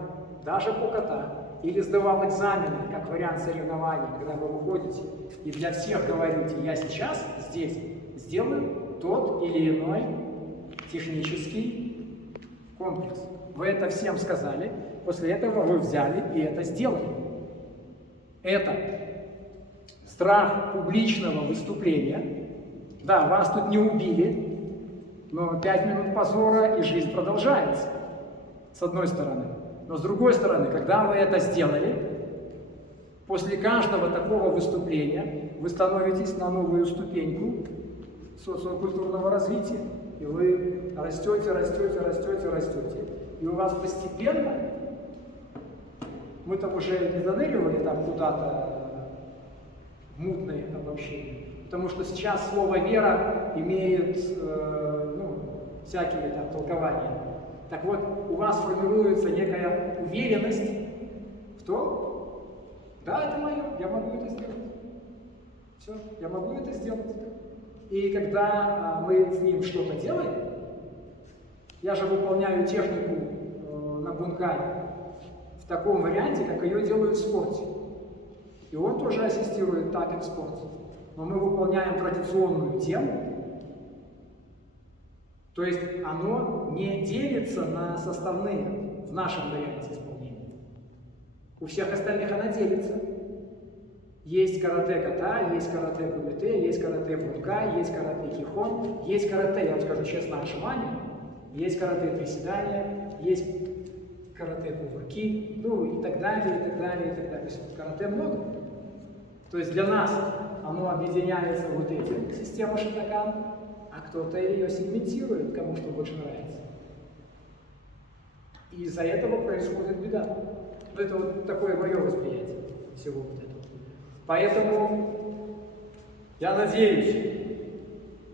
даже по ката, или сдавал экзамены, как вариант соревнований, когда вы выходите и для всех говорите, я сейчас здесь сделаю тот или иной технический комплекс. Вы это всем сказали, после этого вы взяли и это сделали. Это страх публичного выступления. Да, вас тут не убили, но 5 минут позора и жизнь продолжается, с одной стороны. Но с другой стороны, когда вы это сделали, после каждого такого выступления вы становитесь на новую ступеньку социокультурного развития, и вы растете. И у вас постепенно, мы там уже не заныривали там куда-то в мутные обобщения, потому что сейчас слово «вера» имеет всякие там толкования. Так вот, у вас формируется некая уверенность в том, да, это мое, я могу это сделать. Все, я могу это сделать. И когда мы с ним что-то делаем, я же выполняю технику на бункаре в таком варианте, как ее делают в спорте. И он тоже ассистирует так и в спорте. Но мы выполняем традиционную тему. То есть оно не делится на составные в нашем варианте исполнения. У всех остальных она делится. Есть карате-ката, есть карате-кумите, есть карате-бункай, есть карате-хихон, есть карате, я вам скажу честно, отжимания, есть карате-приседания, есть карате-кувырки, ну и так далее, и так далее, и так далее. То есть карате много. То есть для нас оно объединяется вот этим, система Шотокан, а кто-то ее сегментирует, кому что больше нравится. И из-за этого происходит беда. Ну, это вот такое мое восприятие всего вот этого. Поэтому я надеюсь,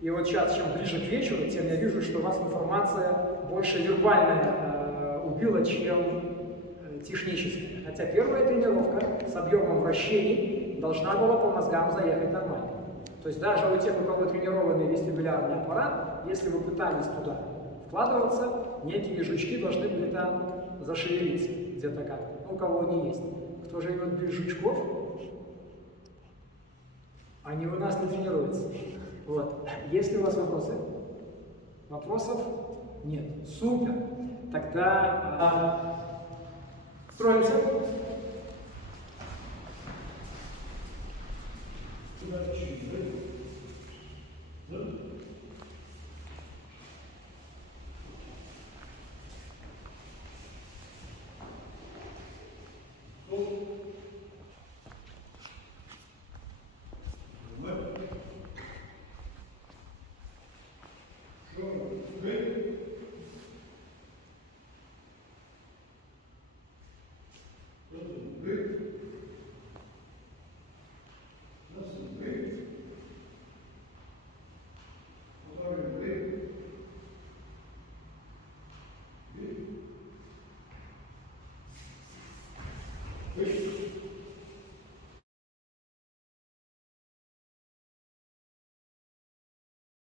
и вот сейчас, чем ближе к вечеру, тем я вижу, что у вас информация больше вербальная убила, чем техническая. Хотя первая тренировка с объемом вращений должна была по мозгам заехать нормально. То есть даже у тех, у кого тренированный вестибулярный аппарат, если вы пытались туда вкладываться, некие жучки должны были там зашевелиться где-то как-то. Ну, у кого они есть. Кто живет без жучков, они у нас не тренируются. Вот. Есть ли у вас вопросы? Вопросов нет. Супер. Тогда строимся. Вы